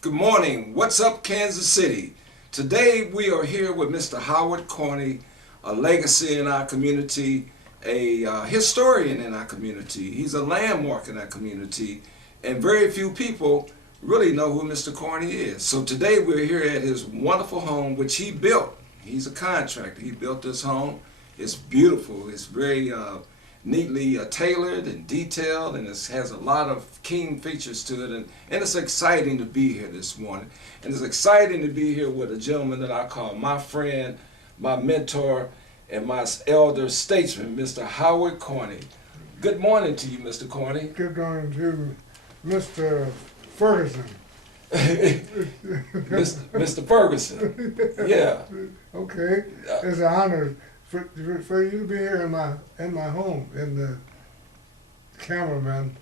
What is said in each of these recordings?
Good morning. What's up, Kansas City? Today we are here with Mr. Howard Corney, a legacy in our community, a historian in our community. He's a landmark in our community, and very few people really know who Mr. Corney is. So today we're here at his wonderful home, which he built. He's a contractor. He built this home. It's beautiful. It's very neatly tailored and detailed, and it has a lot of keen features to it, and it's exciting to be here this morning. And it's exciting to be here with a gentleman that I call my friend, my mentor, and my elder statesman, Mr. Howard Corney. Good morning to you, Mr. Corney. Good morning to Mr. Ferguson. Mr. Ferguson. Yeah. Okay. It's an honor for you to be here in my home. And the cameraman,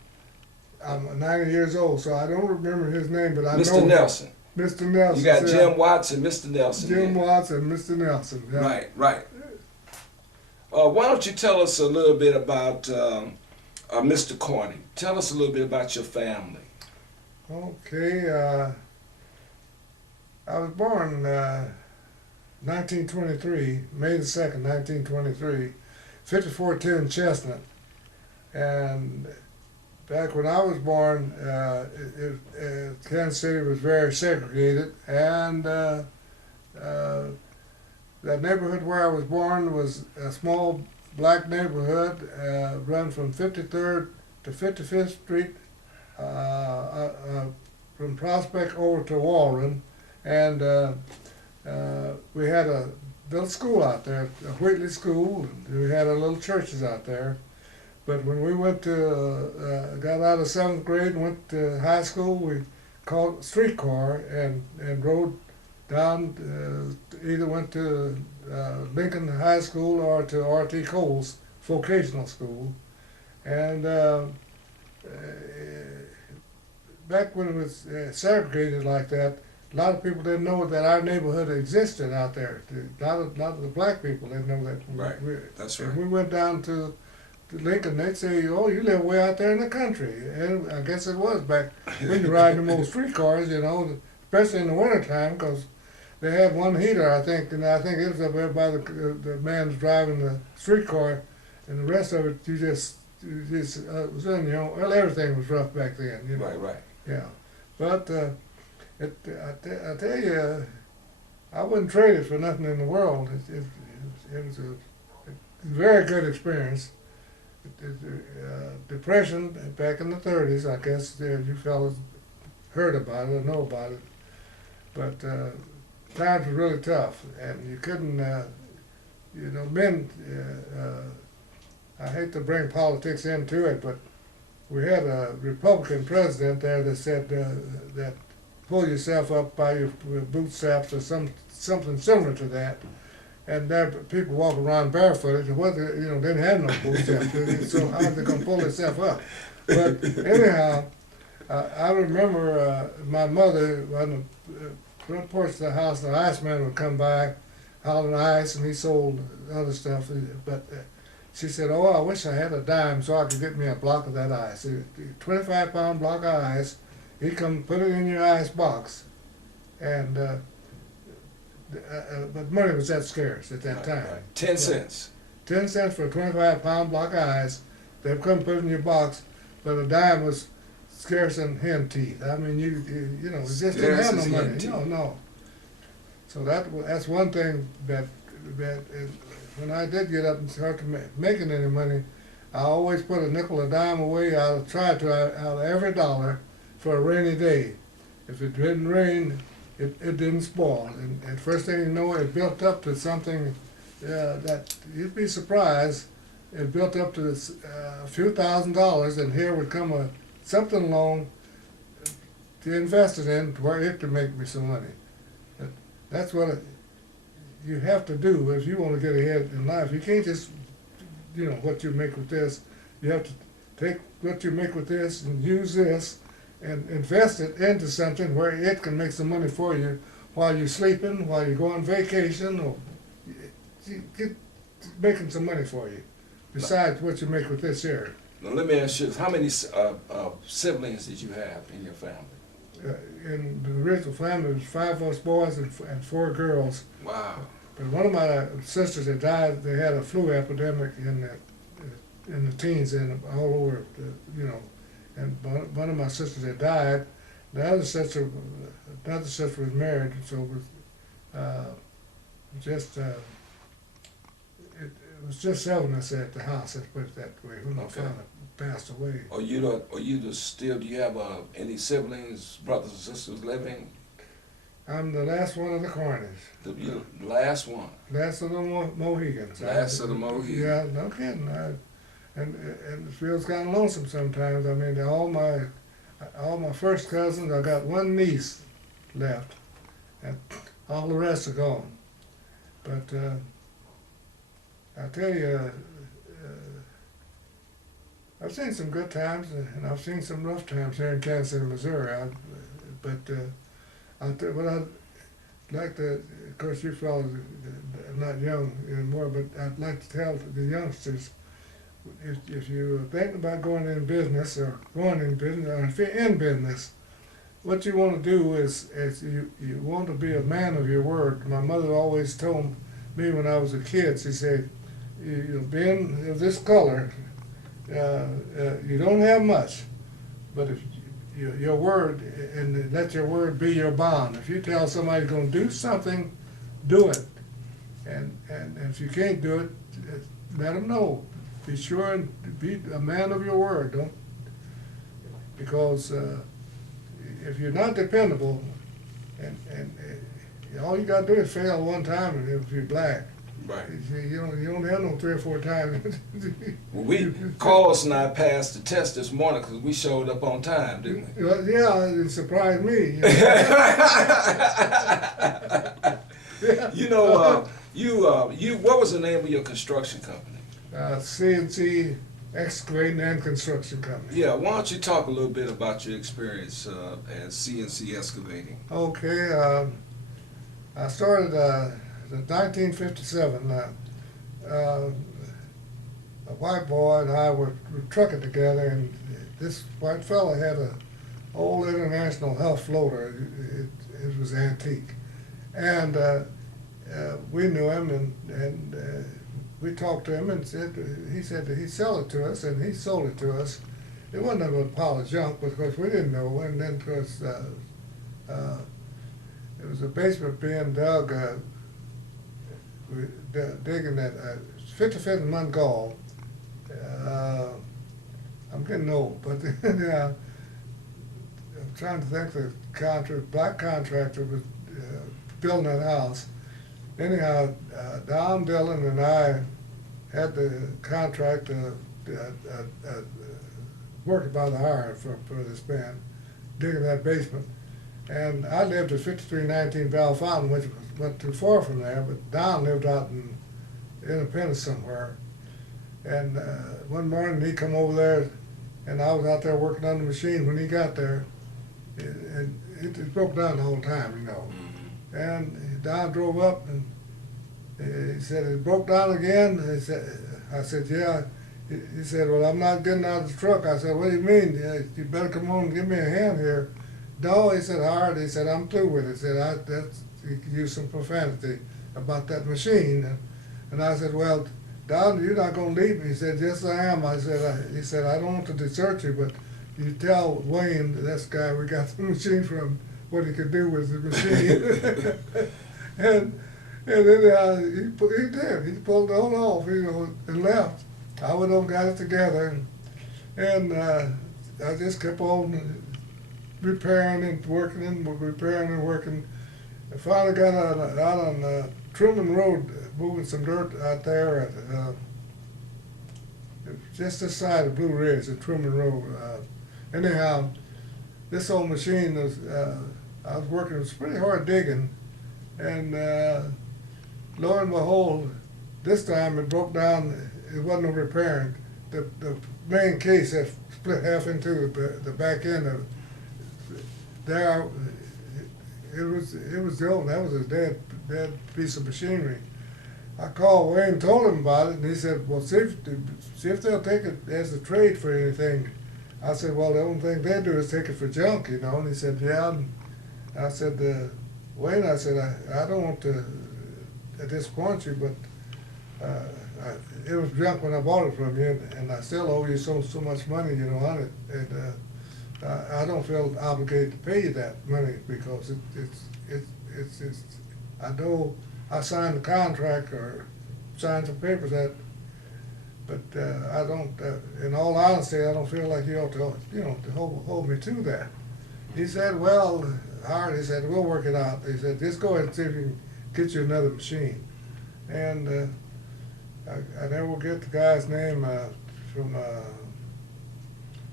I'm 90 years old, so I don't remember his name, but I know Mr. Nelson. Mr. Nelson. You got Jim Watts and Mr. Nelson. Jim Watts and Mr. Nelson. Yeah. Right. Why don't you tell us a little bit about Mr. Corney? Tell us a little bit about your family. Okay. I was born 1923, May the 2nd, 1923, 5410 Chestnut. And back when I was born, Kansas City was very segregated, and that neighborhood where I was born was a small black neighborhood, run from 53rd to 55th Street, from Prospect over to Walden, and we had a little school out there, a Wheatley School. We had our little churches out there. But when we went to, got out of 7th grade and went to high school, we called a streetcar and rode down, either went to Lincoln High School or to R.T. Cole's vocational school. And back when it was segregated like that, a lot of people didn't know that our neighborhood existed out there. A lot of the black people didn't know that. Right, that's right. When we went down to Lincoln, they'd say, "Oh, you live way out there in the country." And I guess it was back when you ride them old streetcars, you know, especially in the wintertime, because they had one heater, I think, and I think it was up there by the man driving the streetcar, and the rest of it, you just was in, you know, well, everything was rough back then, you know. Right. Yeah, but I tell you, I wouldn't trade it for nothing in the world. It was a very good experience. Depression back in the 30s, I guess you fellas heard about it or know about it. But times were really tough, and you couldn't, you know, men, I hate to bring politics into it, but we had a Republican president there that said that pull yourself up by your bootstraps or something similar to that. And there people walk around barefooted, whether, you know, they didn't have no bootstraps, so how are they going to pull themselves up? But anyhow, I remember my mother, on the front porch of the house, the iceman would come by, hauling ice, and he sold other stuff. But she said, "Oh, I wish I had a dime so I could get me a block of that ice. A 25-pound block of ice. He'd come put it in your ice box, and but money was that scarce at that time. Right. 10 cents. 10 cents for a 25-pound block of ice. They'd come put it in your box, but a dime was scarce in hen teeth. I mean, you know, it just didn't have no money. No. So that's one thing that when I did get up and start making any money, I always put a nickel, a dime away. I tried to out of every dollar for a rainy day. If it didn't rain, it didn't spoil. And first thing you know, it built up to something that you'd be surprised. It built up to a few $1,000s, and here would come something along to invest it in where it could make me some money. That's what you have to do if you want to get ahead in life. You can't just, you know, what you make with this. You have to take what you make with this and use this and invest it into something where it can make some money for you while you're sleeping, while you go on vacation, or get making some money for you, besides what you make with this here. Now let me ask you this: how many siblings did you have in your family? In the original family, there was 5 of us boys and 4 girls. Wow. But one of my sisters had died. They had a flu epidemic in the teens and all over, and one of my sisters had died. Another sister was married, so it was it was just 7 of us at the house. Let's put it that way. When my father passed away. Do you have any siblings, brothers and sisters living? I'm the last one of the Corneys. The last one. Last of the Mohegans. Last of the Mohegans. Yeah, no kidding. And it feels kind of lonesome sometimes. I mean, all my first cousins, I got 1 niece left, and all the rest are gone. But I tell you, I've seen some good times, and I've seen some rough times here in Kansas City, Missouri. What I'd like to, of course, you fellas are not young anymore, but I'd like to tell the youngsters, if you're thinking about going in business, or if you're in business, what you want to do is you want to be a man of your word. My mother always told me when I was a kid, she said, being of this color, you don't have much, but if your word, and let your word be your bond. If you tell somebody you're going to do something, do it. And if you can't do it, let them know. Be sure and be a man of your word. Don't, because if you're not dependable, and all you got to do is fail one time, and if you're black. Right. You don't have no 3 or 4 times. Well, Carlos and I passed the test this morning because we showed up on time, didn't we? Well, yeah, it surprised me. What was the name of your construction company? CC Excavating and Construction Company. Yeah, why don't you talk a little bit about your experience at CNC Excavating? Okay, I started in 1957. A white boy and I were trucking together, and this white fella had a old International Health floater. It was antique, and we knew him, and we talked to him, and he said that he'd sell it to us, and he sold it to us. It wasn't a pile of junk, because we didn't know. And then, of course, it was a basement being dug. Digging at 55th and Montgall. I'm getting old, but I'm trying to think. The black contractor was building that house. Anyhow, Don Dillon and I had the contract working by the hour for this man, digging that basement. And I lived at 5319 Val Fountain, which wasn't too far from there, but Don lived out in Independence somewhere. And one morning he come over there, and I was out there working on the machine when he got there. And it broke down the whole time, And Don drove up, and he said, "It broke down again?" I said, "Yeah." He said, "Well, I'm not getting out of the truck." I said, "What do you mean? You better come on and give me a hand here." "No," he said, "Howard," he said, "I'm through with it." He said, he could use some profanity about that machine. And I said, "Well, Don, you're not going to leave me." He said, "Yes, I am." He said, "I don't want to desert you, but you tell Wayne, this guy we got the machine from, what he could do with the machine." and then he did. He pulled it all off, and left. I went over, got it together, and I just kept on repairing and working and working. I finally got out on Truman Road, moving some dirt out there just this side of Blue Ridge at Truman Road. Anyhow, this old machine was, I was working, it was pretty hard digging, and lo and behold, this time it broke down. It wasn't no repairing. The main case had split half into the back end of it. There, it was the old. That was a dead piece of machinery. I called Wayne and told him about it, and he said, well, see if they'll take it as a trade for anything. I said, well, the only thing they do is take it for junk, you know. And he said, yeah. And I said, Wayne, I said, I don't want to disappoint you, but it was junk when I bought it from you, and I still owe you so much money, you know, on it. And I don't feel obligated to pay you that money because it's I know I signed the contract or signed some papers that, but I don't. In all honesty, I don't feel like you ought to, you know, to hold me to that. He said, well, Howard, he said, we'll work it out. He said, just go ahead and see if you can get you another machine. And I never forget the guy's name from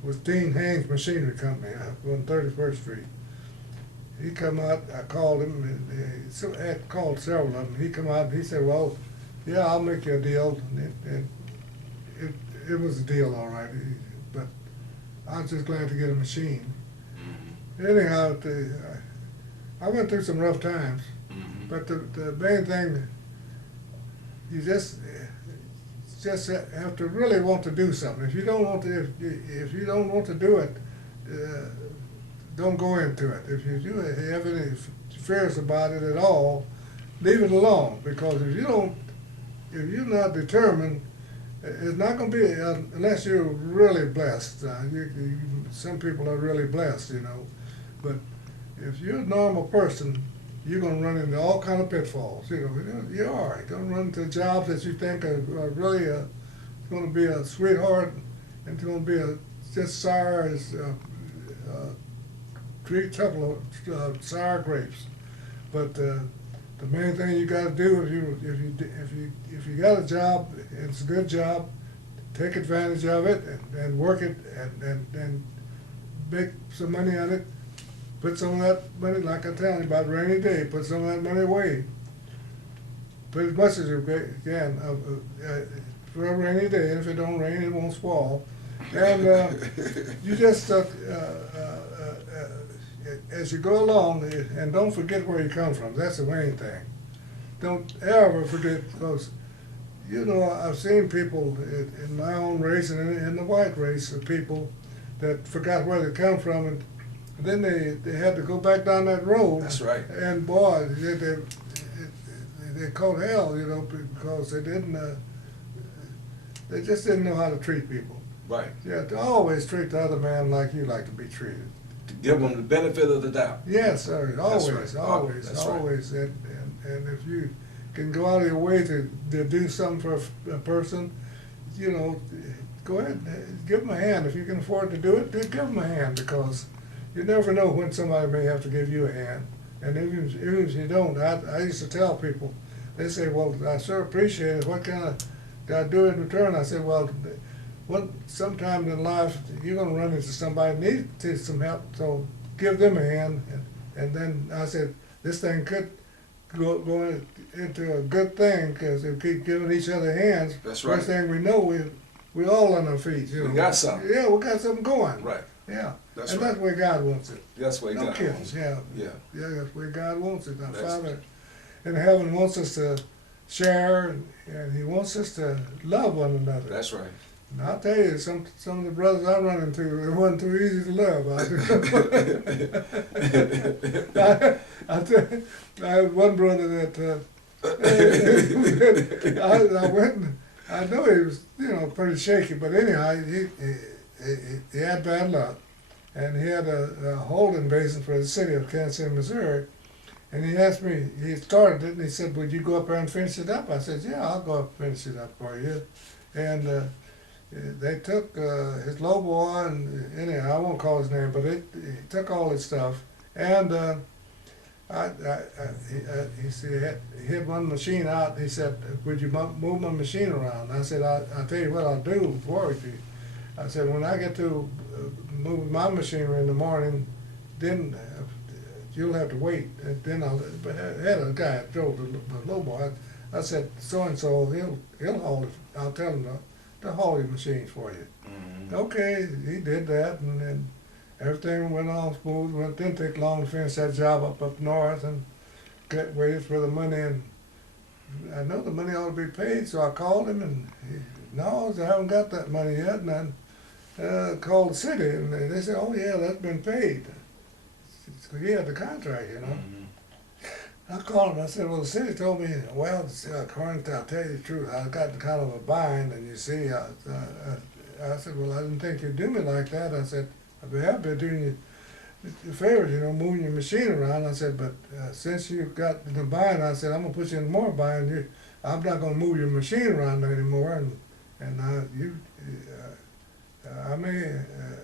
was Dean Haynes Machinery Company on 31st Street. He come out, I called him, and I had called several of them. He come out and he said, well, yeah, I'll make you a deal. And it was a deal, all right. But I was just glad to get a machine. Anyhow, I went through some rough times, but the main thing, you just have to really want to do something. If you don't want to, if you don't want to do it, don't go into it. If you do have any fears about it at all, leave it alone. Because if you're not determined, it's not going to be unless you're really blessed. Some people are really blessed, you know. But if you're a normal person, you're going to run into all kind of pitfalls. You know, you are. You're going to run into jobs that you think are really going to be a sweetheart, and it's going to be just sour as couple of sour grapes. But the main thing you got to do if you got a job, it's a good job, take advantage of it and work it and make some money on it. Put some of that money, like I tell you about rainy day, put some of that money away. Put as much as you can for a rainy day. And if it don't rain, it won't spoil. And you just, as you go along, and don't forget where you come from. That's the main thing. Don't ever forget, because, you know, I've seen people in my own race and in the white race of people that forgot where they come from, and then they had to go back down that road. That's right. And boy, they caught hell, you know, because they just didn't know how to treat people. Right. Yeah, to always treat the other man like you like to be treated. To give them the benefit of the doubt. Yes, sir. Always, That's right. always, That's always. Right. And if you can go out of your way to do something for a person, you know, go ahead and give them a hand. If you can afford to do it, give them a hand, because you never know when somebody may have to give you a hand. And even if you don't, I used to tell people, they say, well, I sure appreciate it. What kind of do I do in return? I said, well, sometime in life you're going to run into somebody who needs some help, so give them a hand. And then I said, this thing could go into a good thing, because if we keep giving each other hands, that's right. First thing we know, we all on our feet. You know? We got something. Yeah, we got something going. Right. Yeah. That's and right. that's the way God wants it. That's the way no God kidding. wants it. Yeah. Yeah. Yeah, that's the way God wants it. Our That's Father in heaven wants us to share, and He wants us to love one another. That's right. And I'll tell you, some of the brothers I run into, it wasn't too easy to love. I had one brother that I went and I know he was, you know, pretty shaky, but anyhow, he had bad luck, and he had a holding basin for the city of Kansas City, Missouri. And he asked me, he started it, and he said, would you go up there and finish it up? I said, yeah, I'll go up and finish it up for you. And they took his low boy, and anyhow, I won't call his name, but he took all his stuff. And he said, he had one machine out, and he said, would you move my machine around? I said, I'll tell you what I'll do for you. I said, when I get to move my machinery in the morning, then you'll have to wait. And then I had a guy that drove the low boy. I said, so-and-so, he'll haul it. I'll tell him to haul your machines for you. Mm-hmm. Okay, he did that, and then everything went on smooth. It didn't take long to finish that job up north, and waited for the money. And I know the money ought to be paid, so I called him and no, I haven't got that money yet. And I called the city and they said, oh yeah, that's been paid. So he had the contract, you know. I called him. I said, well, the city told me, well, according to, I'll tell you the truth, I got kind of a bind, and you see, I said, well, I didn't think you'd do me like that. I said, I'd be happy to do you a favor, you know, moving your machine around. I said, but since you got in the bind, I said, I'm going to put you in more bind. I'm not going to move your machine around anymore, and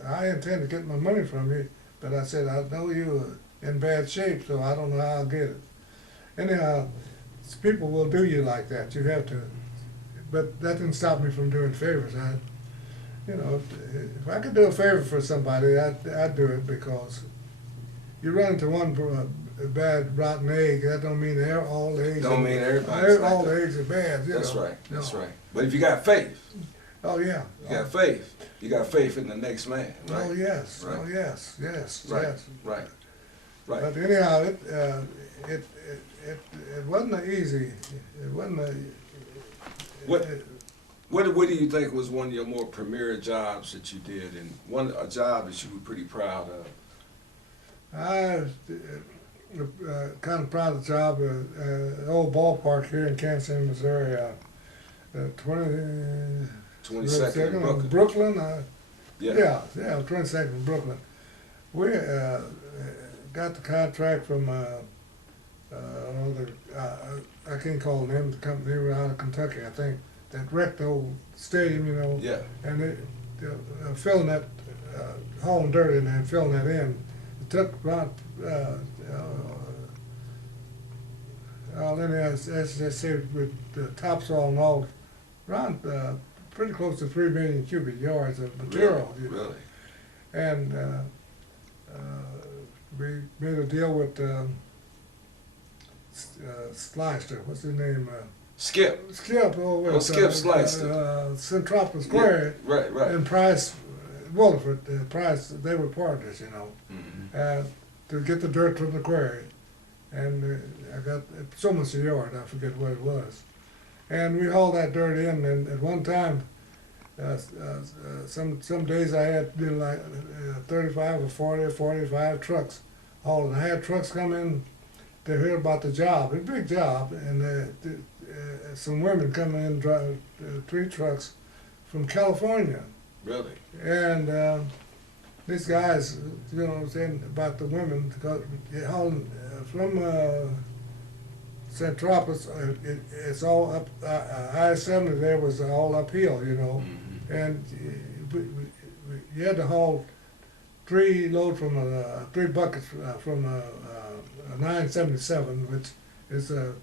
I intend to get my money from you, but I said, I know you're in bad shape, so I don't know how I'll get it. Anyhow, people will do you like that. You have to, but that didn't stop me from doing favors. If I could do a favor for somebody, I'd do it, because you run into one bad rotten egg. That don't mean all eggs. Don't mean everybody. All the eggs are bad. That's right. That's right. But if you got faith. Oh yeah. You got faith. You got faith in the next man. Right? Oh yes. Right. Oh yes. Yes. Right. Yes. Right. Right. But anyhow, it wasn't easy. It wasn't a. What do you think was one of your more premier jobs that you did, and a job that you were pretty proud of? I kind of proud of the job. Old ballpark here in Kansas City, Missouri. 22nd in Brooklyn. Yeah. 22nd in Brooklyn. We got the contract from I can't call the name of the company. They were out of Kentucky, I think. That wrecked the old stadium, you know. Yeah. And they filling that, hauling dirt in there and filling that in. It took around, let's just say with the topsoil and all, around pretty close to 3 million cubic yards of material. Really? You know. Really? And we made a deal with Slyster. What's his name? Skip. Skip. Skip Slyster. Centropolis Quarry. Yeah. Right. And Price, Williford. Price. They were partners, you know. Mm-hmm. To get the dirt from the quarry, and I got so much a yard. I forget what it was. And we hauled that dirt in, and at one time, some days I had like 35 or 40 or 45 trucks hauling. I had trucks come in to hear about the job. It's a big job, and some women come in drive 3 trucks from California. Really? And these guys, you know, saying about the women hauling from Centropolis. It's all up. I-70 there was all uphill, you know. Mm-hmm. And you had to haul 3 loads from 3 buckets from a 977, which is the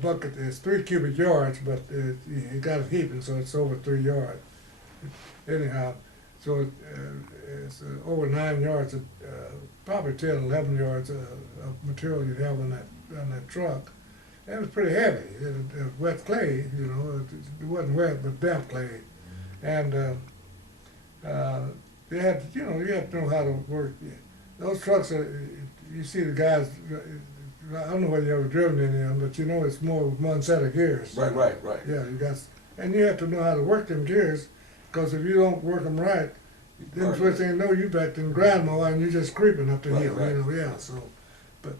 bucket is 3 cubic yards, but you got it heaping, so it's over 3 yards. Anyhow, so it's over 9 yards, probably 10, 11 yards of material you'd have on that truck. And it was pretty heavy. It wet clay, you know. It wasn't wet, but damp clay. And you had to know how to work. Those trucks you see the guys. I don't know whether you ever driven any of them, but you know it's more one set of gears. Right. Yeah, and you have to know how to work them gears, because if you don't work them right, then first thing you know, you back in grandma and you're just creeping up the hill. Right. You know, yeah. So, but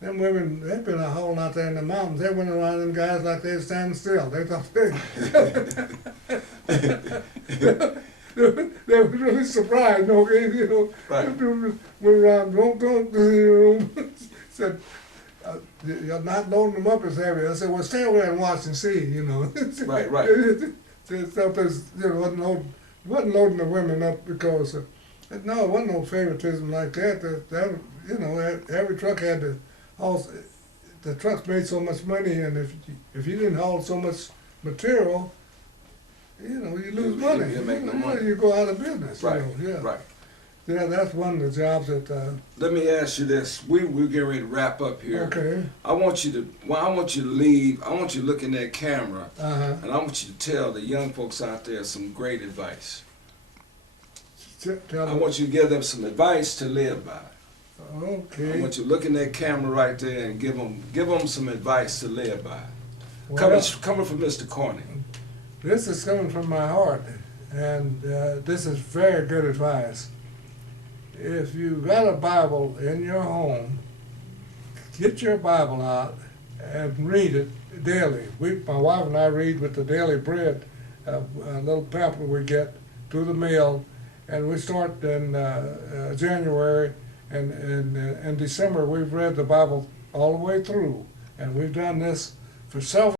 them women, they've been hauling out there in the mountains. They went around them guys like they were standing still. They thought they were really surprised. Okay, you know, Right. went around, don't, you know, said, you're not loading them up as heavy. I said, well, stay over there and watch and see, you know. Right. Sometimes, you know, wasn't loading the women up because, no, it wasn't no favoritism like that. That you know, every truck had to haul. The trucks made so much money, and if you didn't haul so much material, you know, you lose money. You make no money. You go out of business. Right. You know? Yeah. Right. Yeah, that's one of the jobs that. Let me ask you this: we're getting ready to wrap up here. Okay. I want you to leave. I want you to look in that camera, and I want you to tell the young folks out there some great advice. I want you to give them some advice to live by. I Okay. want you to look in that camera right there and give them some advice to live by. Well, Coming from Mr. Corney. this is coming from my heart, and this is very good advice. If you've got a Bible in your home, get your Bible out and read it daily. My wife and I read with the Daily Bread, a little pamphlet we get through the mail, and we start in January, and in December we've read the Bible all the way through, and we've done this for several